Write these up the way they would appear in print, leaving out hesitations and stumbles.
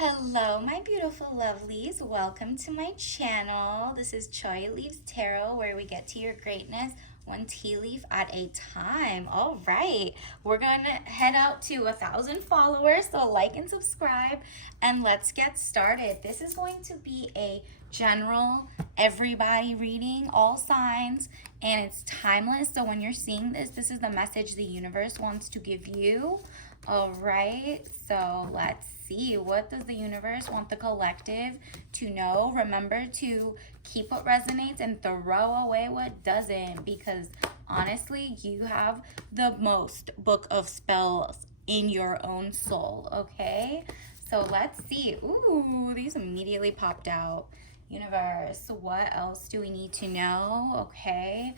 Hello, my beautiful lovelies. Welcome to my channel. This is Choi Leaves Tarot, where we get to your greatness one tea leaf at a time. All right, we're gonna head out to 1,000 followers, so like and subscribe, and let's get started. This is going to be a general, everybody reading, all signs, and it's timeless. So when you're seeing this, this is the message the universe wants to give you. All right, so let's see. What does the universe want the collective to know? Remember to keep what resonates and throw away what doesn't, because honestly, you have the most book of spells in your own soul, okay? So let's see. Ooh, these immediately popped out. Universe, what else do we need to know? Okay.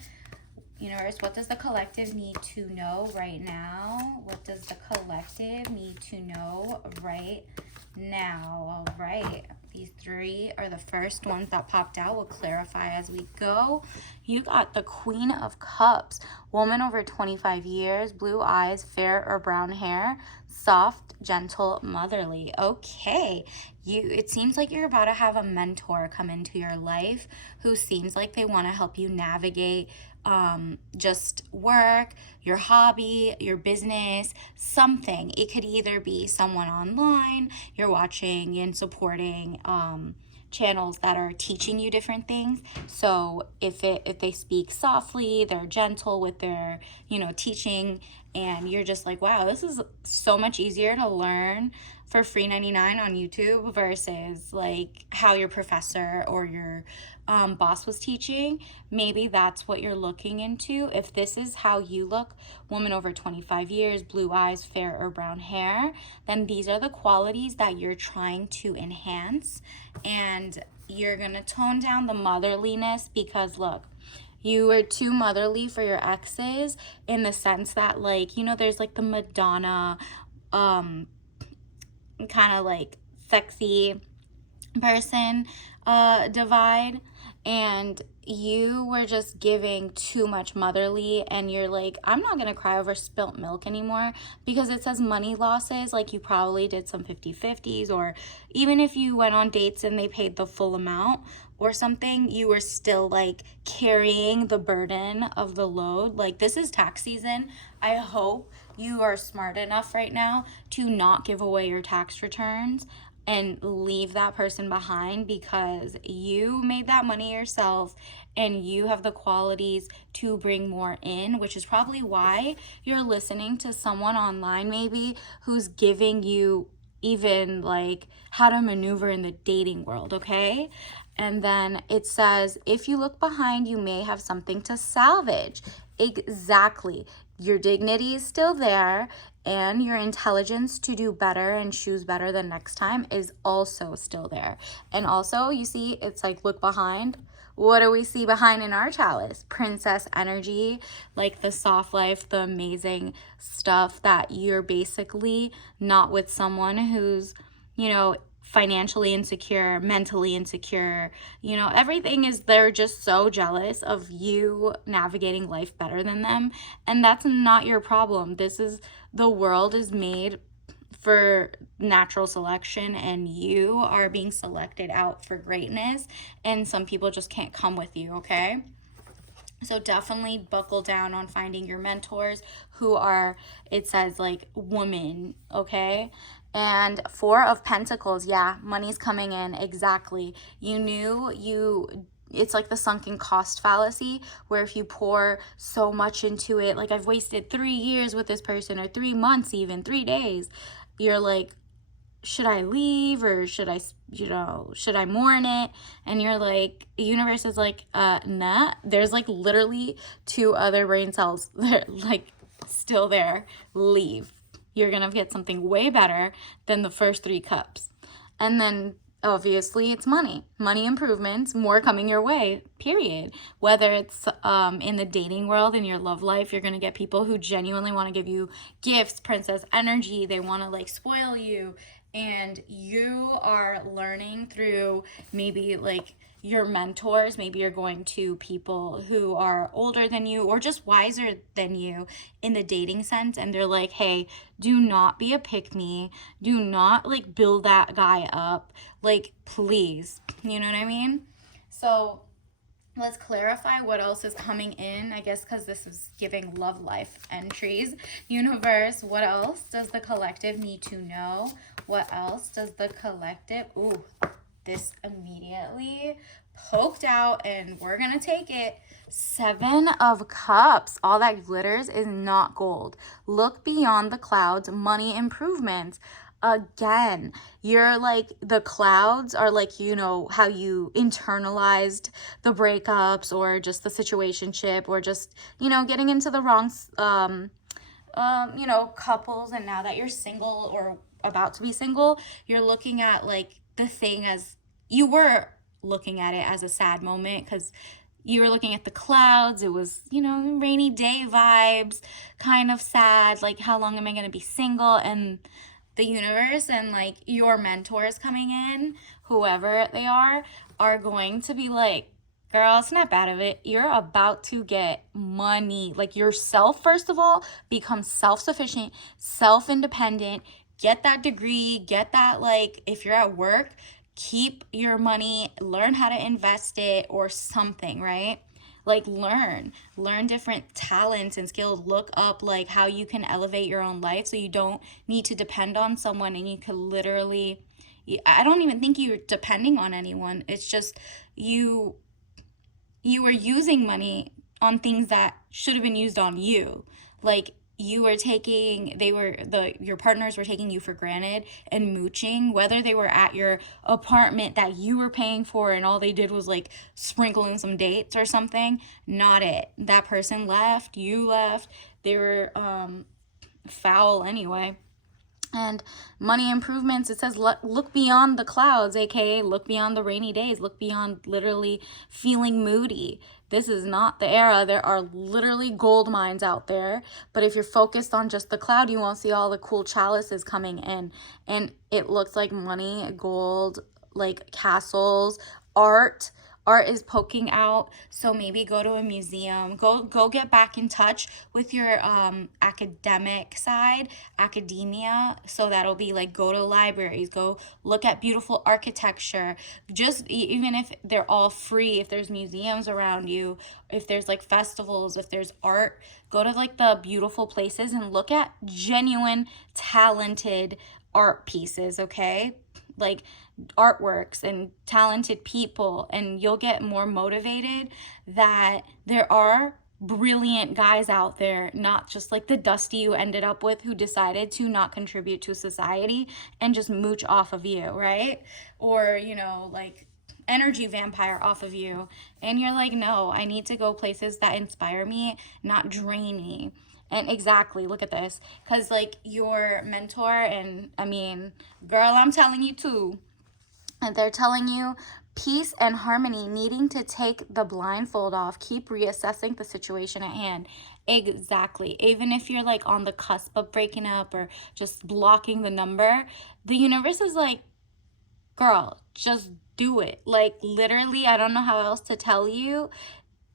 Universe, what does the collective need to know right now? What does the collective need to know right now? All right. These three are the first ones that popped out. We'll clarify as we go. You got the Queen of Cups, woman over 25 years, blue eyes, fair or brown hair, soft, gentle, motherly. Okay. It seems like you're about to have a mentor come into your life who seems like they want to help you navigate just work, your hobby, your business, something. It could either be someone online, you're watching and supporting channels that are teaching you different things. So if they speak softly, they're gentle with their, teaching, and you're just like, wow, this is so much easier to learn for free 99 on YouTube versus like how your professor or your boss was teaching. Maybe that's what you're looking into. If this is how you look, woman over 25 years, blue eyes, fair or brown hair, then these are the qualities that you're trying to enhance, and you're gonna tone down the motherliness, because look, you were too motherly for your exes, in the sense that, like, there's like the Madonna kind of like sexy person divide, and you were just giving too much motherly, and you're like, I'm not gonna cry over spilt milk anymore, because it says money losses. Like, you probably did some 50-50s, or even if you went on dates and they paid the full amount or something, you were still like carrying the burden of the load. Like, this is tax season. I hope you are smart enough right now to not give away your tax returns and leave that person behind, because you made that money yourself and you have the qualities to bring more in, which is probably why you're listening to someone online maybe who's giving you even like how to maneuver in the dating world, okay? And then it says, if you look behind, you may have something to salvage. Exactly. Your dignity is still there, and your intelligence to do better and choose better the next time is also still there. And also, you see, it's like, look behind. What do we see behind in our chalice? Princess energy, like the soft life, the amazing stuff, that you're basically not with someone who's, financially insecure, mentally insecure, everything is, they're just so jealous of you navigating life better than them. And that's not your problem. The world is made for natural selection, and you are being selected out for greatness, and some people just can't come with you, okay? So definitely buckle down on finding your mentors who are, it says, like, woman, okay? And Four of Pentacles, yeah, money's coming in, exactly. It's like the sunken cost fallacy, where if you pour so much into it, like, I've wasted 3 years with this person, or 3 months, even 3 days, you're like, should I leave, or should I mourn it? And you're like, the universe is like, nah, there's like literally 2 other brain cells that are like still there. Leave. You're gonna get something way better than the first 3 cups. And then obviously it's money improvements, more coming your way, period. Whether it's in the dating world, in your love life, you're gonna get people who genuinely want to give you gifts, princess energy, they want to like spoil you, and you are learning through maybe like your mentors. Maybe you're going to people who are older than you or just wiser than you in the dating sense, and they're like, hey, do not be a pick me, do not like build that guy up, like please, you know what I mean? So let's clarify what else is coming in, I guess, because this is giving love life entries. Universe, what else does the collective need to know? What else does the collective, ooh, this immediately poked out, and we're gonna take it. 7 of Cups. All that glitters is not gold. Look beyond the clouds. Money improvements. Again, you're like, the clouds are like, you know, how you internalized the breakups or just the situationship or just, you know, getting into the wrong you know, couples, and now that you're single or about to be single, you're looking at like the thing as, you were looking at it as a sad moment because you were looking at the clouds. It was, you know, rainy day vibes, kind of sad, like how long am I going to be single? And the universe and like your mentors coming in, whoever they are going to be like, girl, snap out of it. You're about to get money. Like yourself, first of all, become self-sufficient, self-independent, get that degree, get that, like, if you're at work, keep your money, learn how to invest it or something, right? Like learn different talents and skills. Look up like how you can elevate your own life so you don't need to depend on someone, and you could literally, I don't even think you're depending on anyone. It's just you were using money on things that should have been used on you. Like you were taking, your partners were taking you for granted and mooching, whether they were at your apartment that you were paying for and all they did was like sprinkle in some dates or something. Not it. That person left, you left, they were foul anyway. And money improvements, it says look beyond the clouds, aka look beyond the rainy days, look beyond literally feeling moody. This is not the era. There are literally gold mines out there, but if you're focused on just the cloud, you won't see all the cool chalices coming in. And it looks like money, gold, like castles, art. Art is poking out, so maybe go to a museum, go get back in touch with your academic side, academia. So that'll be like, go to libraries, go look at beautiful architecture, just even if they're all free, if there's museums around you, if there's like festivals, if there's art, go to like the beautiful places and look at genuine talented art pieces, okay? Like artworks and talented people, and you'll get more motivated that there are brilliant guys out there, not just like the dusty you ended up with who decided to not contribute to society and just mooch off of you, right? Or, you know, like energy vampire off of you, and you're like, no, I need to go places that inspire me, not drain me. And exactly, look at this. Because, like, your mentor, and I mean, girl, I'm telling you too. And they're telling you peace and harmony, needing to take the blindfold off, keep reassessing the situation at hand. Exactly. Even if you're like on the cusp of breaking up or just blocking the number, the universe is like, girl, just do it. Like, literally, I don't know how else to tell you.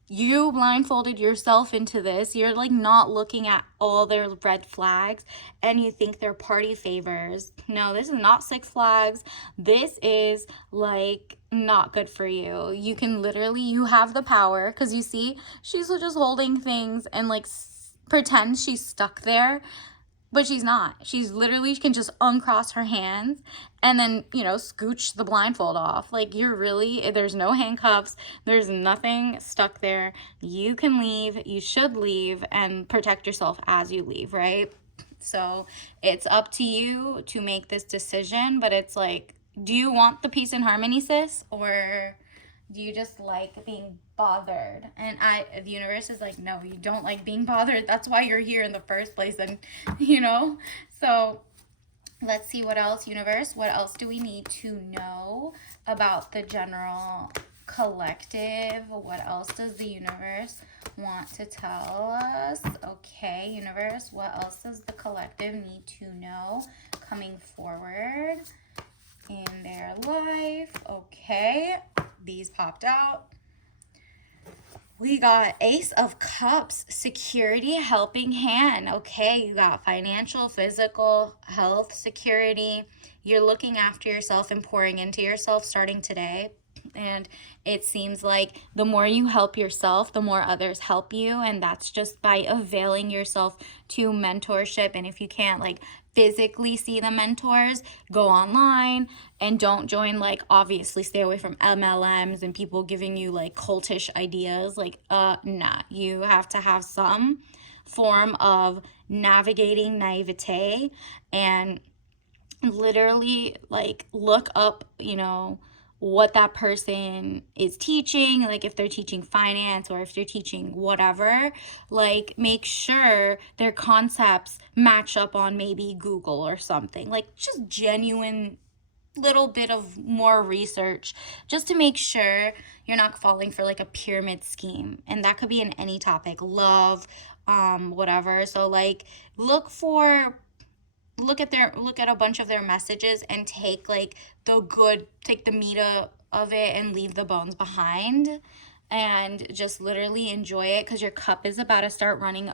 You blindfolded yourself into this. You're like not looking at all their red flags and you think they're party favors. No, this is not Six Flags. This is like not good for you. You can literally, you have the power, because you see, she's just holding things and like pretend she's stuck there. But she's not. She's literally, she can just uncross her hands and then, you know, scooch the blindfold off. Like, you're really, there's no handcuffs. There's nothing stuck there. You can leave. You should leave and protect yourself as you leave, right? So it's up to you to make this decision. But it's like, do you want the peace and harmony, sis? Or do you just like being bothered? And the universe is like, no, you don't like being bothered. That's why you're here in the first place. And, you know, so let's see what else, universe. What else do we need to know about the general collective? What else does the universe want to tell us? Okay, universe, what else does the collective need to know coming forward? Okay, these popped out. We got Ace of Cups, security, helping hand. Okay, you got financial, physical, health, security. You're looking after yourself and pouring into yourself starting today. And it seems like the more you help yourself, the more others help you. And that's just by availing yourself to mentorship. And if you can't like physically see the mentors, go online and don't join, like, obviously stay away from MLMs and people giving you like cultish ideas. Like, nah, you have to have some form of navigating naivete and literally like look up, what that person is teaching, like if they're teaching finance or if they're teaching whatever, like make sure their concepts match up on maybe Google or something. Like just genuine little bit of more research just to make sure you're not falling for like a pyramid scheme. And that could be in any topic, love, whatever. So like look at a bunch of their messages and take like take the meat of it and leave the bones behind, and just literally enjoy it, because your cup is about to start runneth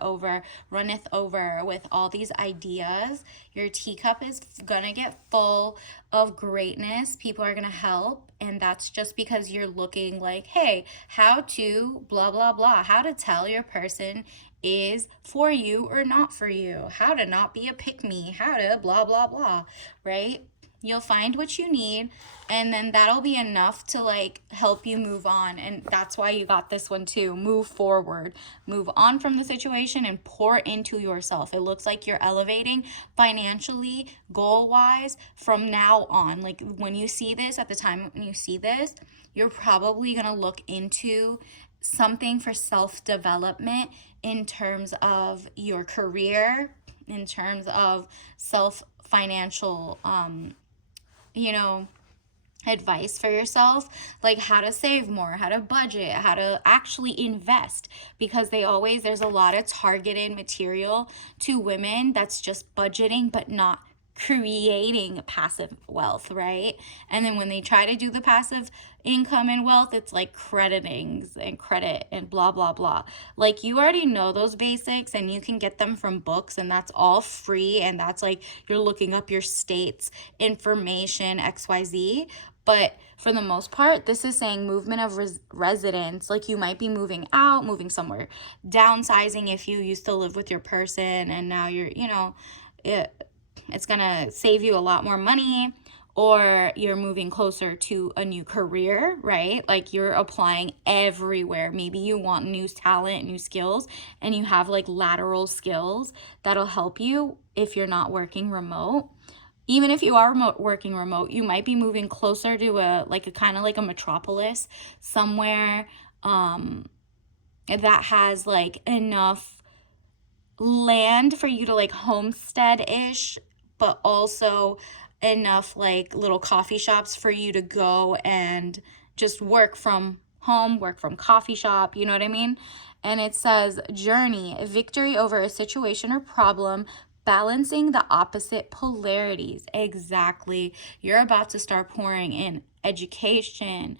over with all these ideas. Your teacup is gonna get full of greatness. People are gonna help, and that's just because you're looking like, hey, how to blah blah blah, how to tell your person is for you or not for you, how to not be a pick me, how to blah blah blah, right? You'll find what you need, and then that'll be enough to like help you move on. And that's why you got this one too. Move forward, move on from the situation and pour into yourself. It looks like you're elevating financially, goal wise from now on. Like when you see this, at the time when you see this, you're probably going to look into something for self-development in terms of your career, in terms of self financial advice for yourself, like how to save more, how to budget, how to actually invest, because there's a lot of targeted material to women that's just budgeting but not creating passive wealth, right? And then when they try to do the passive income and wealth, it's like creditings and credit and blah blah blah. Like you already know those basics and you can get them from books, and that's all free, and that's like you're looking up your state's information, XYZ. But for the most part, this is saying movement of residence. Like you might be moving out, moving somewhere, downsizing if you used to live with your person and now you're, it's going to save you a lot more money, or you're moving closer to a new career, right? Like you're applying everywhere. Maybe you want new talent, new skills, and you have like lateral skills that'll help you if you're not working remote. Even if you are working remote, you might be moving closer to a kind of like a metropolis somewhere that has like enough land for you to like homestead-ish, but also enough like little coffee shops for you to go and just work from home, work from coffee shop, you know what I mean? And it says journey, victory over a situation or problem, balancing the opposite polarities. Exactly. You're about to start pouring in education,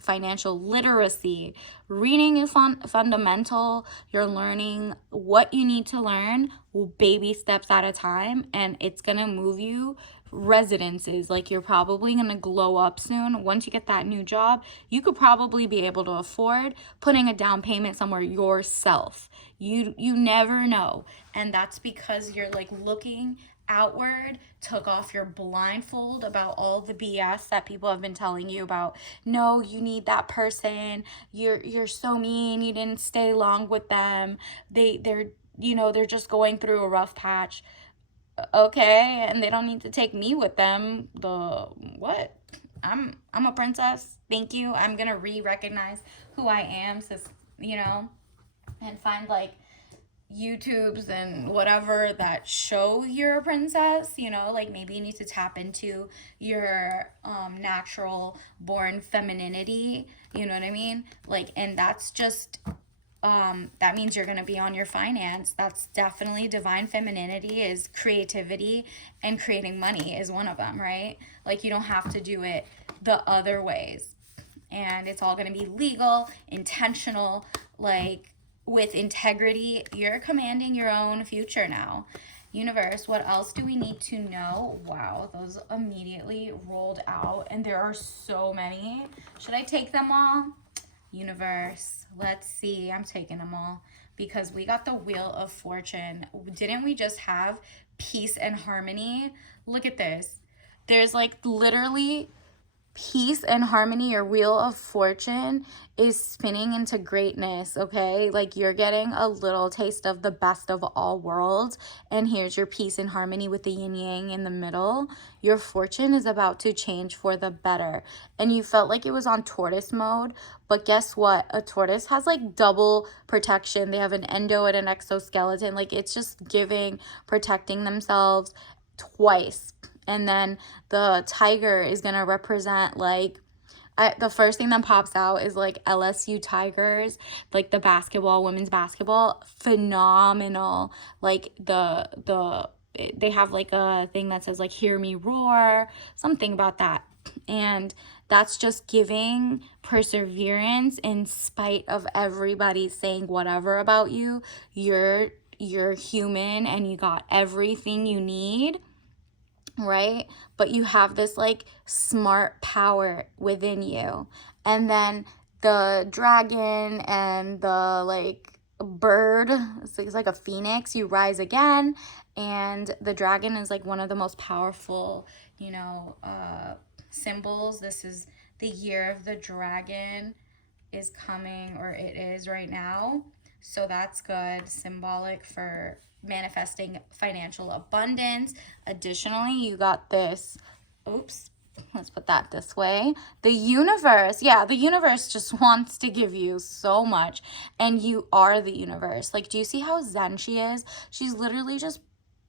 financial literacy. Reading is fundamental. You're learning what you need to learn, baby steps at a time, and it's gonna move you residences. Like you're probably gonna glow up soon. Once you get that new job, you could probably be able to afford putting a down payment somewhere yourself. You never know. And that's because you're like looking outward, took off your blindfold about all the BS that people have been telling you about. No, you need that person. You're so mean. You didn't stay long with them. They're just going through a rough patch. Okay, and they don't need to take me with them. The what? I'm a princess. Thank you. I'm gonna recognize who I am, and find like YouTubes and whatever that show you're a princess, like maybe you need to tap into your natural born femininity, you know what I mean? Like, and that's just that means you're going to be on your finance. That's definitely divine femininity, is creativity, and creating money is one of them, right? Like, you don't have to do it the other ways. And it's all going to be legal, intentional, like with integrity. You're commanding your own future now. Universe, what else do we need to know? Wow, those immediately rolled out, and there are so many. Should I take them all? Universe, let's see. I'm taking them all because we got the Wheel of Fortune. Didn't we just have peace and harmony? Look at this. There's like literally peace and harmony. Your Wheel of Fortune is spinning into greatness, okay? Like, you're getting a little taste of the best of all worlds, and here's your peace and harmony with the yin yang in the middle. Your fortune is about to change for the better, and you felt like it was on tortoise mode, but guess what? A tortoise has like double protection. They have an endo and an exoskeleton. Like, it's just giving, protecting themselves twice. And then the tiger is going to represent like, the first thing that pops out is like LSU Tigers, like the basketball, women's basketball, phenomenal. Like they have like a thing that says like, hear me roar, something about that. And that's just giving perseverance in spite of everybody saying whatever about you. You're human and you got everything you need, right? But you have this like smart power within you. And then the dragon and the like bird, it's like a phoenix, you rise again. And the dragon is like one of the most powerful, symbols. This is the year of the dragon is coming, or it is right now. So that's good, symbolic for manifesting financial abundance. Additionally, you got this, let's put that this way. The universe, the universe just wants to give you so much, and you are the universe. Like, do you see how zen she is? She's literally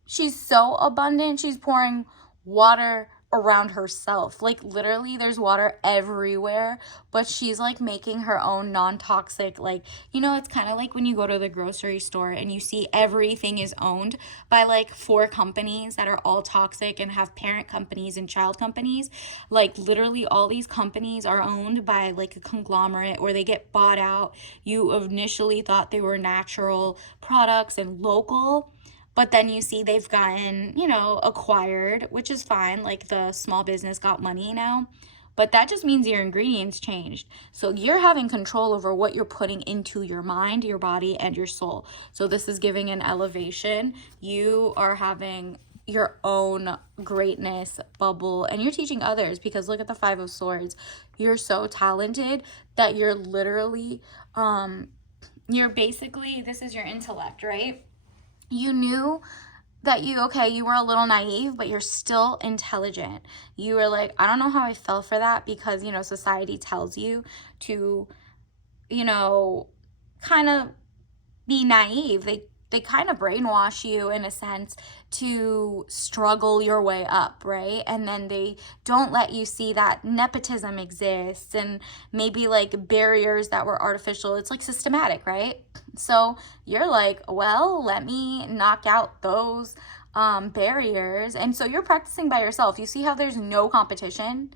she's so abundant. She's pouring water around herself. Like, literally there's water everywhere, but she's like making her own non-toxic, like, it's kind of like when you go to the grocery store and you see everything is owned by like 4 companies that are all toxic and have parent companies and child companies. Like, literally all these companies are owned by like a conglomerate, or they get bought out. You initially thought they were natural products and local, but then you see they've gotten, acquired, which is fine. Like, the small business got money now. But that just means your ingredients changed. So you're having control over what you're putting into your mind, your body, and your soul. So this is giving an elevation. You are having your own greatness bubble, and you're teaching others, because look at the 5 of Swords. You're so talented that you're literally, you're basically, this is your intellect, right? You knew that you were a little naive, but you're still intelligent. You were like, I don't know how I fell for that, because, society tells you to, kind of be naive. They kind of brainwash you in a sense to struggle your way up, right? And then they don't let you see that nepotism exists, and maybe like barriers that were artificial. It's like systematic, right? So you're like, well, let me knock out those barriers. And so you're practicing by yourself. You see how there's no competition?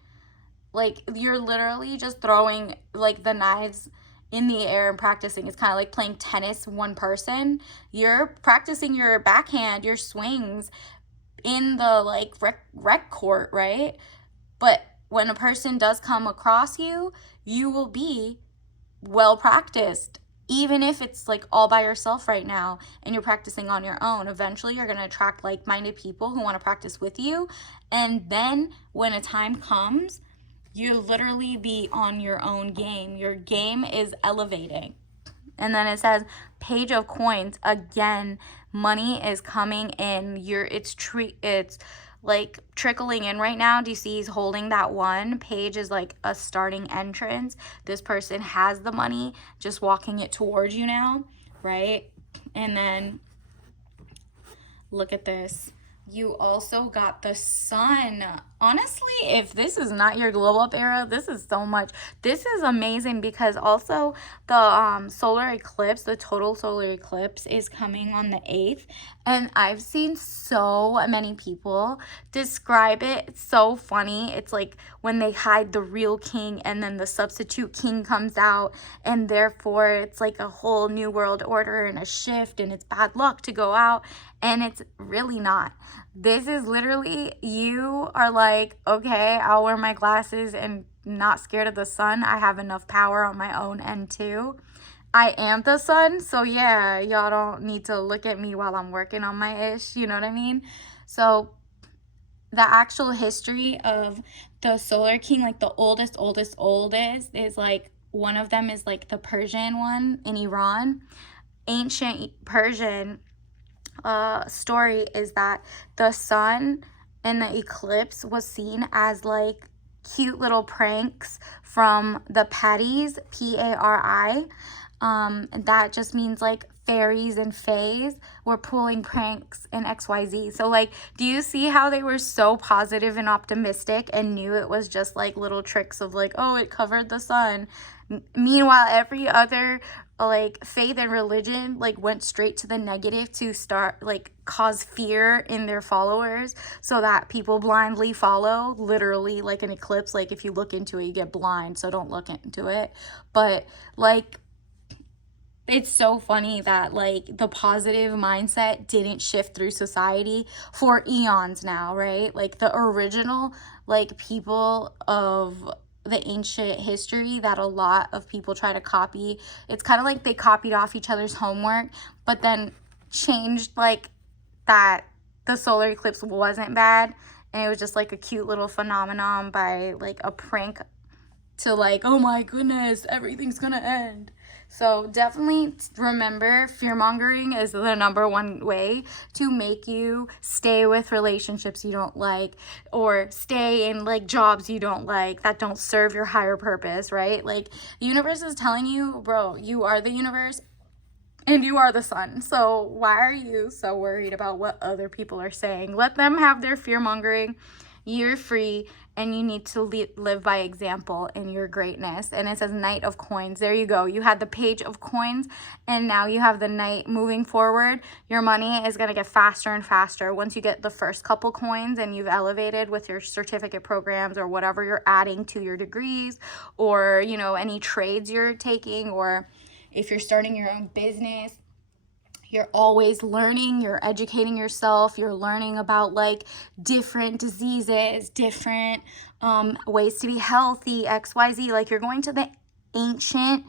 Like, you're literally just throwing like the knives in the air and practicing. It's kind of like playing tennis one person. You're practicing your backhand, your swings in the like rec court, right? But when a person does come across you, you will be well practiced. Even if it's like all by yourself right now and you're practicing on your own, eventually you're going to attract like-minded people who want to practice with you. And then when a time comes, you literally be on your own game. Your game is elevating. And then it says Page of Coins. Again, money is coming in. It's like trickling in right now. Do you see he's holding that one? Page is like a starting entrance. This person has the money, just walking it towards you now, right? And then look at this. You also got the Sun. honestly, if this is not your glow up era, this is so much. This is amazing because also the solar eclipse, the total solar eclipse is coming on the 8th, and I've seen so many people describe it. It's so funny. It's like when they hide the real king and then the substitute king comes out, and therefore it's like a whole new world order and a shift, and it's bad luck to go out, and it's really not. This is literally, you are like, okay, I'll wear my glasses and not scared of the sun. I have enough power on my own end too. I am the sun, so yeah, y'all don't need to look at me while I'm working on my ish, you know what I mean? So the actual history of the Solar King, like the oldest is like, one of them is like the Persian one in Iran. Ancient Persian story is that the sun and the eclipse was seen as like cute little pranks from the Paris, P-A-R-I. And that just means like fairies and fays were pulling pranks in XYZ. So like, do you see how they were so positive and optimistic and knew it was just like little tricks of like, oh, it covered the sun. Meanwhile, every other like faith and religion like went straight to the negative to start like cause fear in their followers so that people blindly follow, literally like an eclipse. Like if you look into it, you get blind, so don't look into it. But like, it's so funny that like the positive mindset didn't shift through society for eons now, right? Like the original like people of the ancient history that a lot of people try to copy. It's kind of like they copied off each other's homework, but then changed like that the solar eclipse wasn't bad and it was just like a cute little phenomenon by like a prank to like, oh my goodness, everything's gonna end. So definitely remember, fear-mongering is the number one way to make you stay with relationships you don't like, or stay in like jobs you don't like that don't serve your higher purpose, right? Like the universe is telling you, bro, you are the universe and you are the sun. So why are you so worried about what other people are saying? Let them have their fear-mongering. You're free, and you need to live by example in your greatness. And it says Knight of Coins. There you go. You had the Page of Coins, and now you have the Knight. Moving forward, your money is going to get faster and faster. Once you get the first couple coins and you've elevated with your certificate programs or whatever you're adding to your degrees, or, you know, any trades you're taking, or if you're starting your own business, you're always learning, you're educating yourself, you're learning about like different diseases, different ways to be healthy, XYZ. Like you're going to the ancient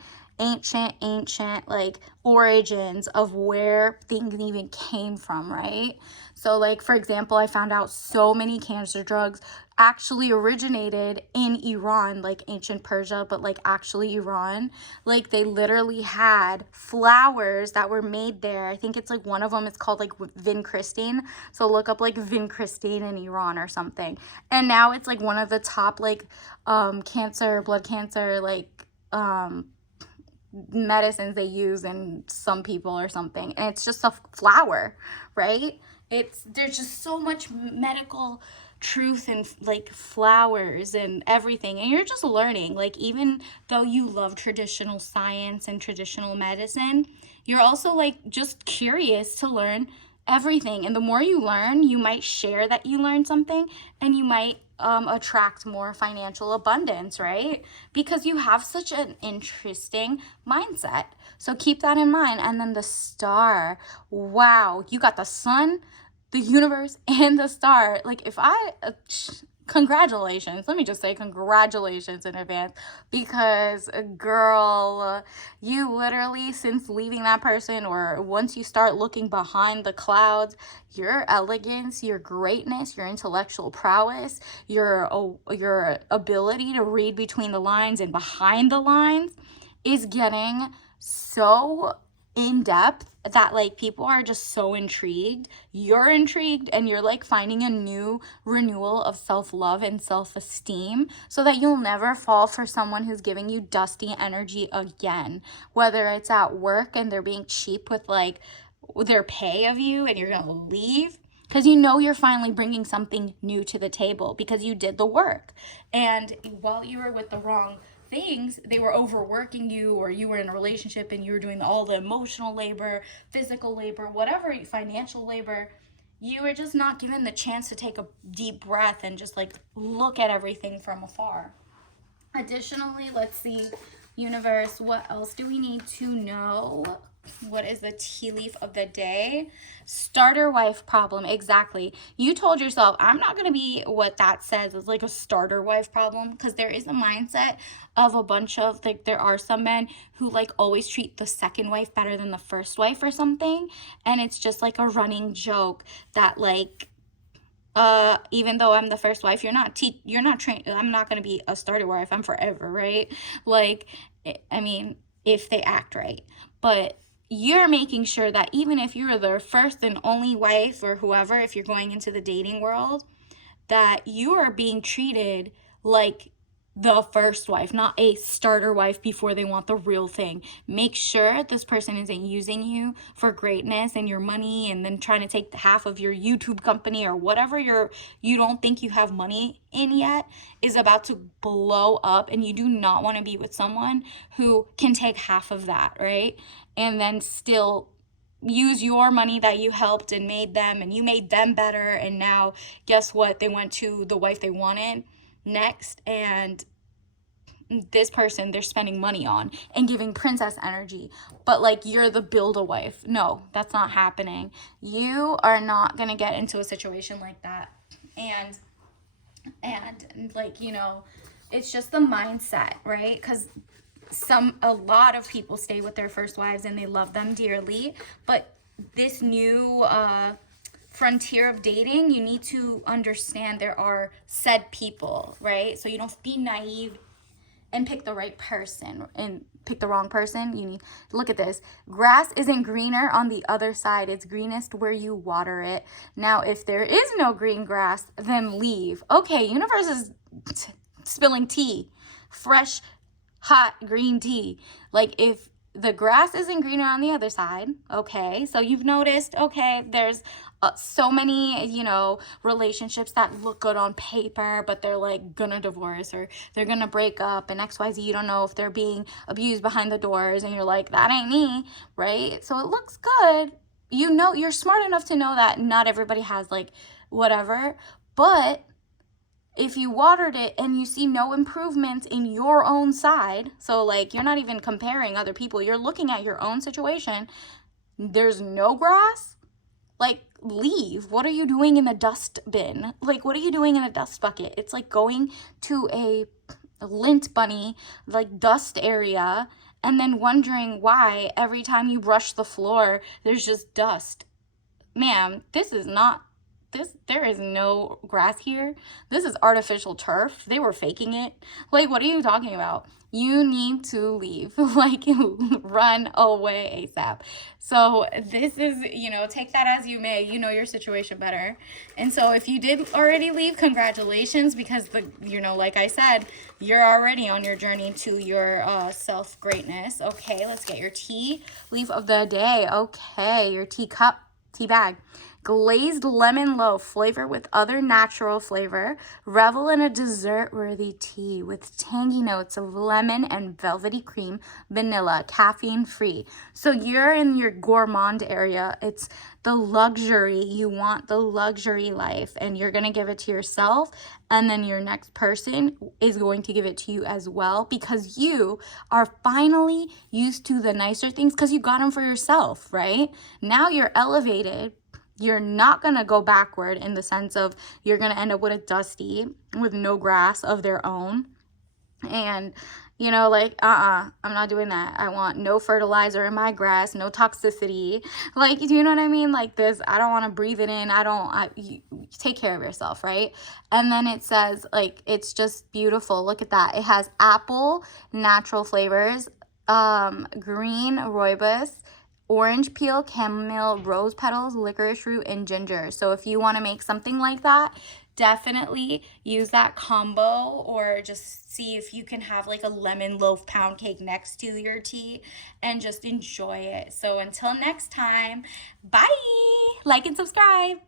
like origins of where things even came from, right? So like, for example, I found out so many cancer drugs actually originated in Iran, like ancient Persia, but like actually Iran. Like they literally had flowers that were made there. I think it's like one of them is called like vincristine. So look up like vincristine in Iran or something. And now it's like one of the top like cancer, blood cancer, like medicines they use in some people or something. And it's just a flower, right? There's just so much medical truth and like flowers and everything, and you're just learning. Like even though you love traditional science and traditional medicine, you're also like just curious to learn everything. And the more you learn, you might share that you learned something, and you might attract more financial abundance, right? Because you have such an interesting mindset. So keep that in mind. And then the star, wow, you got the sun, the universe, and the star. Like if congratulations. Let me just say congratulations in advance, because girl, you literally, since leaving that person, or once you start looking behind the clouds, your elegance, your greatness, your intellectual prowess, your ability to read between the lines and behind the lines is getting so in depth that like people are just so intrigued. You're intrigued, and you're like finding a new renewal of self-love and self-esteem, so that you'll never fall for someone who's giving you dusty energy again, whether it's at work and they're being cheap with like their pay of you and you're gonna leave, because you know you're finally bringing something new to the table because you did the work. And while you were with the wrong things, they were overworking you, or you were in a relationship and you were doing all the emotional labor, physical labor, whatever, financial labor. You were just not given the chance to take a deep breath and just like look at everything from afar. Additionally, let's see, universe, what else do we need to know? What is the tea leaf of the day? Starter wife problem. Exactly. You told yourself, I'm not going to be what that says is like a starter wife problem, because there is a mindset of a bunch of, like, there are some men who like always treat the second wife better than the first wife or something. And it's just like a running joke that like, even though I'm the first wife, you're not trained. I'm not going to be a starter wife. I'm forever, right? Like, I mean, if they act right. But you're making sure that even if you're their first and only wife or whoever, if you're going into the dating world, that you are being treated like the first wife, not a starter wife before they want the real thing. Make sure this person isn't using you for greatness and your money and then trying to take half of your YouTube company or whatever you don't think you have money in yet is about to blow up, and you do not want to be with someone who can take half of that, right? And then still use your money that you helped and made them, and you made them better, and now guess what? They went to the wife they wanted next, and this person they're spending money on and giving princess energy, but like you're the build-a-wife. No, that's not happening. You are not gonna get into a situation like that. And like, you know, it's just the mindset, right? Because a lot of people stay with their first wives and they love them dearly, but this new frontier of dating, you need to understand there are said people, right? So you don't be naive and pick the right person and pick the wrong person. You need, look at this. Grass isn't greener on the other side. It's greenest where you water it. Now, if there is no green grass, then leave. Okay, universe is spilling tea. Fresh, hot green tea. Like, if the grass isn't greener on the other side, okay, so you've noticed, okay, there's so many, you know, relationships that look good on paper, but they're like gonna divorce or they're gonna break up, and XYZ, you don't know if they're being abused behind the doors, and you're like, that ain't me, right? So it looks good. You know, you're smart enough to know that not everybody has like whatever, but if you watered it and you see no improvements in your own side, so like you're not even comparing other people, you're looking at your own situation, there's no grass, like leave. What are you doing in the dust bin? Like, what are you doing in a dust bucket? It's like going to a lint bunny, like dust area, and then wondering why every time you brush the floor, there's just dust. Ma'am, there is no grass here. This is artificial turf. They were faking it. Like, what are you talking about? You need to leave. Like, run away ASAP. So this is, you know, take that as you may. You know your situation better. And so if you did already leave, congratulations, because you know, like I said, you're already on your journey to your self-greatness. Okay, let's get your tea leaf of the day. Okay, your tea bag. Glazed lemon loaf, flavor with other natural flavor. Revel in a dessert-worthy tea with tangy notes of lemon and velvety cream, vanilla, caffeine-free. So you're in your gourmand area. It's the luxury. You want the luxury life, and you're going to give it to yourself, and then your next person is going to give it to you as well, because you are finally used to the nicer things because you got them for yourself, right? Now you're elevated. You're not going to go backward in the sense of you're going to end up with a dusty with no grass of their own. And, you know, like, I'm not doing that. I want no fertilizer in my grass, no toxicity. Like, do you know what I mean? Like this, I don't want to breathe it in. You take care of yourself, right? And then it says, like, it's just beautiful. Look at that. It has apple, natural flavors, green rooibos, orange peel, chamomile, rose petals, licorice root, and ginger. So if you want to make something like that, definitely use that combo, or just see if you can have like a lemon loaf pound cake next to your tea and just enjoy it. So until next time, bye. Like and subscribe.